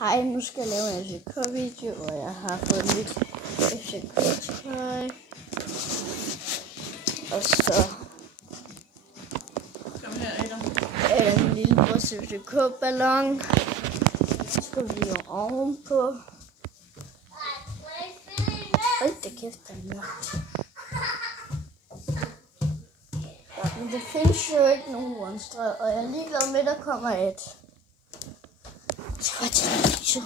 Hej, nu skal jeg lave en FCK-video, og jeg har fået et nyt FCK-tøj. Og så er der en lille vores FCK-ballon. Så skal vi jo ovenpå. Hold da kæft, der er mørkt. Ja, men det findes jo ikke nogen monstre, og jeg er ligeglad med, at der kommer et. Så var det en video.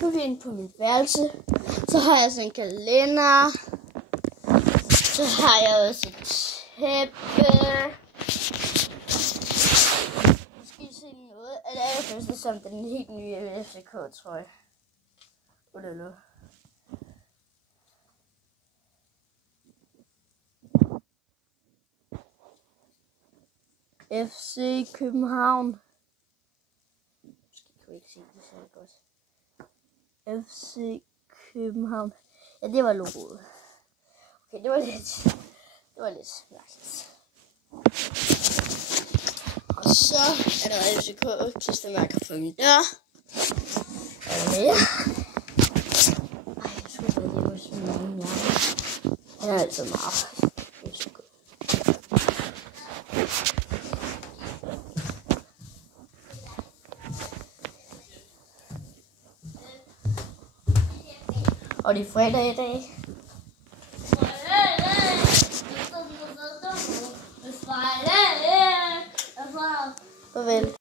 Nu er vi inde på mit værelse. Så har jeg sådan en kalender. Så har jeg også et tæppe. Skal I se noget? Det er jo faktisk som den helt nye FCK-trøje. FC København. Måske kan ikke se det så godt. FC København. Ja, det var logoet. Okay, det var lidt mærkeligt. Og så er der FCK klistermærker for min dør. Ja. Ej, jeg skulle da det var sådan en jakke. Han er altid meget FCK. Og det er fredag i dag. Farvel.